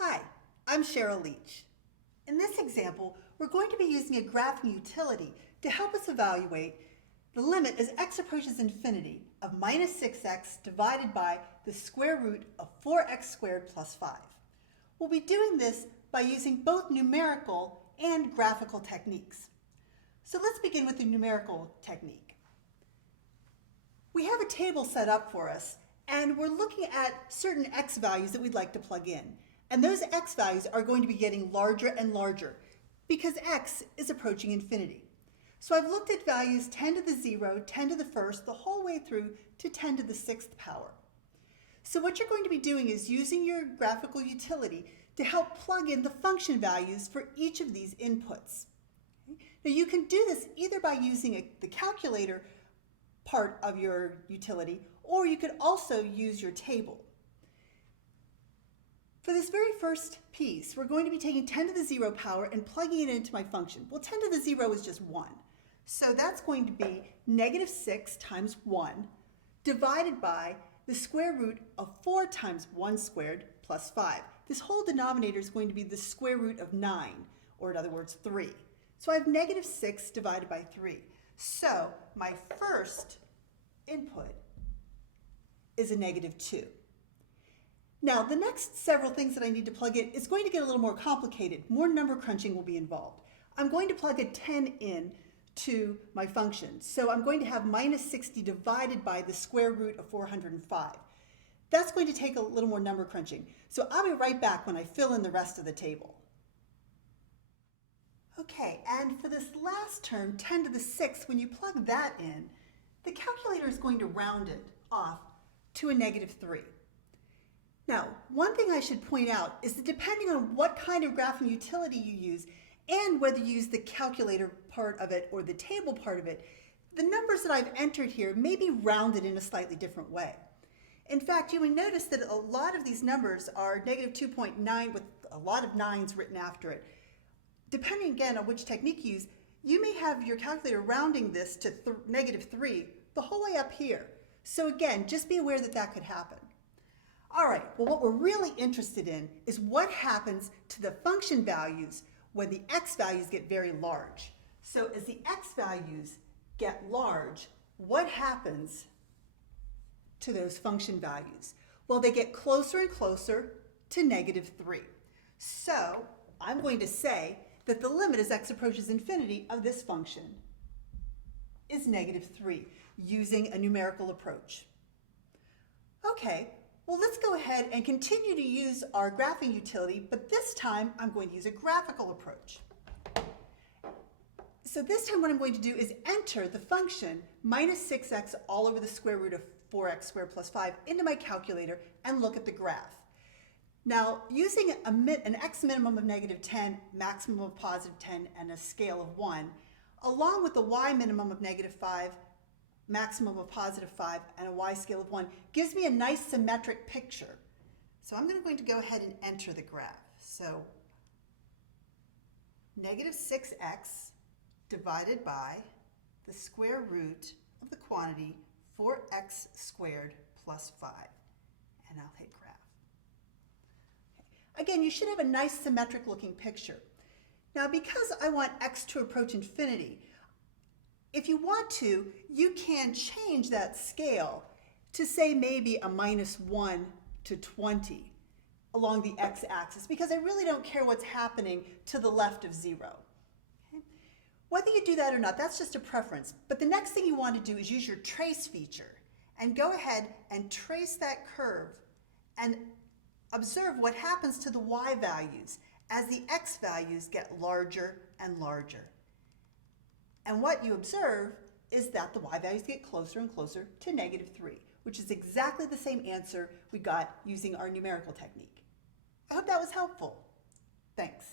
Hi, I'm Cheryl Leach. In this example, we're going to be using a graphing utility to help us evaluate the limit as x approaches infinity of minus 6x divided by the square root of 4x squared plus 5. We'll be doing this by using both numerical and graphical techniques. So let's begin with the numerical technique. We have a table set up for us, and we're looking at certain x values that we'd like to plug in. And those x values are going to be getting larger and larger because x is approaching infinity. So I've looked at values 10 to the 0, 10 to the first, the whole way through to 10 to the 6th power. So what you're going to be doing is using your graphical utility to help plug in the function values for each of these inputs. Now you can do this either by using the calculator part of your utility, or you could also use your table. For this very first piece, we're going to be taking 10 to the 0 power and plugging it into my function. Well, 10 to the 0 is just 1. So that's going to be negative 6 times 1 divided by the square root of 4 times 1 squared plus 5. This whole denominator is going to be the square root of 9, or in other words, 3. So I have negative 6 divided by 3. So my first input is a negative 2. Now, the next several things that I need to plug in is going to get a little more complicated. More number crunching will be involved. I'm going to plug a 10 in to my function. So I'm going to have minus 60 divided by the square root of 405. That's going to take a little more number crunching. So I'll be right back when I fill in the rest of the table. Okay, and for this last term, 10 to the 6th, when you plug that in, the calculator is going to round it off to a negative 3. Now, one thing I should point out is that depending on what kind of graphing utility you use and whether you use the calculator part of it or the table part of it, the numbers that I've entered here may be rounded in a slightly different way. In fact, you will notice that a lot of these numbers are negative 2.9 with a lot of 9s written after it. Depending again on which technique you use, you may have your calculator rounding this to negative 3 the whole way up here. So again, just be aware that that could happen. All right, well, what we're really interested in is what happens to the function values when the x values get very large. So as the x values get large, what happens to those function values? Well, they get closer and closer to negative 3. So I'm going to say that the limit as x approaches infinity of this function is negative 3 using a numerical approach. Okay. Well, let's go ahead and continue to use our graphing utility, but this time I'm going to use a graphical approach. So this time what I'm going to do is enter the function minus 6x all over the square root of 4x squared plus 5 into my calculator and look at the graph. Now, using an x minimum of negative 10, maximum of positive 10, and a scale of 1, along with the y minimum of negative 5, maximum of positive 5, and a y scale of 1 gives me a nice symmetric picture. So I'm going to go ahead and enter the graph. So negative 6x divided by the square root of the quantity 4x squared plus 5. And I'll hit graph. Okay. Again, you should have a nice symmetric looking picture. Now, because I want x to approach infinity, if you want to, you can change that scale to say maybe a minus 1 to 20 along the x-axis, because I really don't care what's happening to the left of 0. Okay? Whether you do that or not, that's just a preference. But the next thing you want to do is use your trace feature and go ahead and trace that curve and observe what happens to the y values as the x values get larger and larger. And what you observe is that the y values get closer and closer to negative 3, which is exactly the same answer we got using our numerical technique. I hope that was helpful. Thanks.